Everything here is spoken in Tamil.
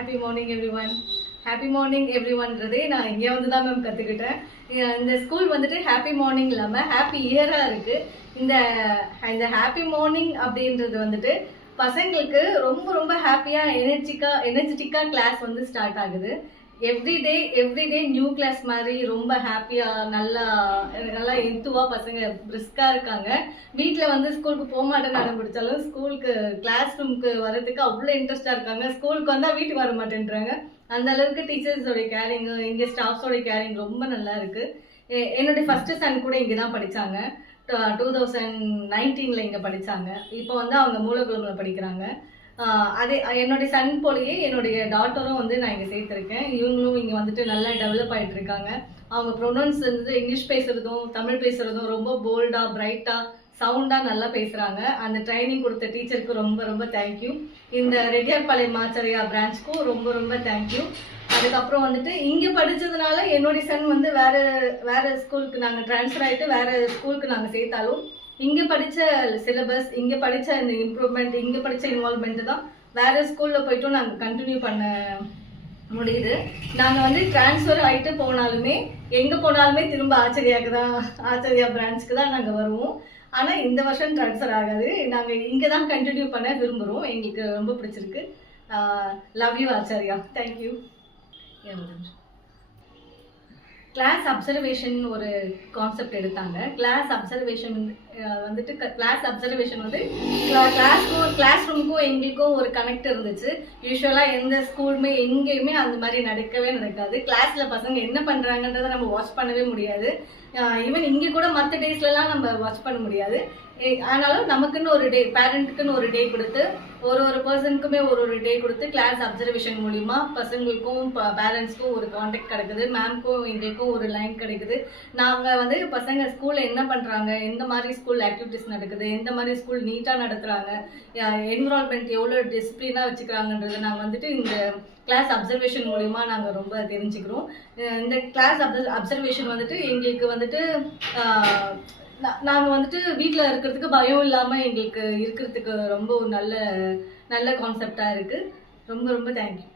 Happy morning everyone. Happy morning every ஒன்றதே நான் இங்கே வந்து தான் மேம் கற்றுக்கிட்டேன். இந்த ஸ்கூல் வந்துட்டு ஹாப்பி மார்னிங் இல்லாமல் ஹாப்பி இயராக இருக்குது. இந்த இந்த ஹாப்பி மார்னிங் அப்படின்றது வந்துட்டு பசங்களுக்கு ரொம்ப ரொம்ப ஹாப்பியாக எனர்ஜெட்டிக்காக கிளாஸ் வந்து ஸ்டார்ட் ஆகுது. எவ்ரிடே நியூ கிளாஸ் மாதிரி ரொம்ப ஹாப்பியாக நல்லா நல்லா எத்துவாக பசங்க பிரிஸ்காக இருக்காங்க. வீட்டில் வந்து ஸ்கூலுக்கு போக மாட்டேன்னு அடம் பிடிச்சாலும் ஸ்கூலுக்கு கிளாஸ் ரூமுக்கு வர்றதுக்கு அவ்வளோ இன்ட்ரெஸ்டாக இருக்காங்க. ஸ்கூலுக்கு வந்தால் வீட்டுக்கு வர மாட்டேன்றாங்க. அந்த அளவுக்கு டீச்சர்ஸோடைய கேரிங்கு, இங்கே ஸ்டாஃப்ஸோடைய கேரிங் ரொம்ப நல்லா இருக்குது. என்னுடைய ஃபஸ்ட்டு சன் கூட இங்கே தான் படித்தாங்க. 2019 இங்கே படித்தாங்க. இப்போ வந்து அவங்க மூலக்குளமில் படிக்கிறாங்க. அதே என்னுடைய சன் போலயே என்னுடைய டாட்டரும் வந்து நான் இங்கே சேர்த்துருக்கேன். இவங்களும் இங்கே வந்துட்டு நல்லா டெவலப் ஆகிட்டு இருக்காங்க. அவங்க ப்ரொனவுன்ஸ் வந்து இங்கிலீஷ் பேசுகிறதும் தமிழ் பேசுகிறதும் ரொம்ப போல்டாக பிரைட்டாக சவுண்டாக நல்லா பேசுகிறாங்க. அந்த ட்ரைனிங் கொடுத்த டீச்சருக்கு ரொம்ப ரொம்ப தேங்க்யூ. இந்த ரெட்டியார்பாளையம் ஆச்சாரியா பிரான்ச்சுக்கும் ரொம்ப ரொம்ப தேங்க்யூ. அதுக்கப்புறம் வந்துட்டு இங்கே படித்ததுனால என்னுடைய சன் வந்து வேறு ஸ்கூலுக்கு நாங்கள் ட்ரான்ஸ்ஃபர் ஆகிட்டு வேறு ஸ்கூலுக்கு நாங்கள் சேர்த்தாலும் இங்கே படித்த சிலபஸ், இங்கே படித்த இந்த இம்ப்ரூவ்மெண்ட், இங்கே படித்த இன்வால்வ்மெண்ட்டு தான் வேறு ஸ்கூலில் போய்ட்டும் நாங்கள் கண்டினியூ பண்ண முடியுது. நாங்கள் வந்து ட்ரான்ஸ்ஃபர் ஆகிட்டு போனாலுமே எங்கே போனாலுமே திரும்ப ஆச்சாரியா பிரான்ச்சுக்கு தான் நாங்கள் வருவோம். ஆனால் இந்த வருஷம் ட்ரான்ஸ்ஃபர் ஆகாது. நாங்கள் இங்கே தான் கண்டினியூ பண்ண விரும்புகிறோம். எங்களுக்கு ரொம்ப பிடிச்சிருக்கு. Love you Acharya. Thank you. Class observation ஒரு கான்செப்ட் எடுத்தாங்க. கிளாஸ் அப்சர்வேஷன் வந்து கிளாஸ் ரூமுக்கும் எங்களுக்கும் ஒரு கனெக்ட் இருந்துச்சு. யூஸ்வலாக எந்த ஸ்கூலுமே எங்கேயுமே அந்த மாதிரி நடக்காது. கிளாஸில் பசங்க என்ன பண்ணுறாங்கன்றதை நம்ம வாட்ச் பண்ணவே முடியாது. ஈவன் இங்கே கூட மற்ற டேஸ்லலாம் நம்ம வாட்ச் பண்ண முடியாது. ஆனாலும் நமக்குன்னு ஒரு டே, பேரண்ட்டுக்குன்னு ஒரு டே கொடுத்து ஒரு பர்சனுக்குமே ஒரு டே கொடுத்து கிளாஸ் அப்சர்வேஷன் மூலிமா பசங்களுக்கும் பேரண்ட்ஸ்க்கும் ஒரு கான்டாக்ட் கிடைக்குது. மேம்க்கும் எங்களுக்கும் ஒரு லைன் கிடைக்குது. நாங்கள் வந்து பசங்க ஸ்கூலில் என்ன பண்ணுறாங்க, எந்த மாதிரி ஸ்கூல் ஆக்டிவிட்டிஸ் நடக்குது, எந்த மாதிரி ஸ்கூல் நீட்டாக நடத்துகிறாங்க, என்விரான்மெண்ட் எவ்வளோ டிசிப்ளினாக வச்சுக்கிறாங்கன்றதை நாங்கள் வந்துட்டு இந்த கிளாஸ் அப்சர்வேஷன் மூலிமா நாங்கள் ரொம்ப தெரிஞ்சுக்கிறோம். இந்த கிளாஸ் அப்சர்வேஷன் வந்துட்டு எங்களுக்கு வந்துட்டு நாங்கள் வந்துட்டு வீட்டில் இருக்கிறதுக்கு பயம் இல்லாமல் எங்களுக்கு இருக்கிறதுக்கு ரொம்ப நல்ல கான்செப்டாக இருக்குது. ரொம்ப ரொம்ப தேங்க்யூ.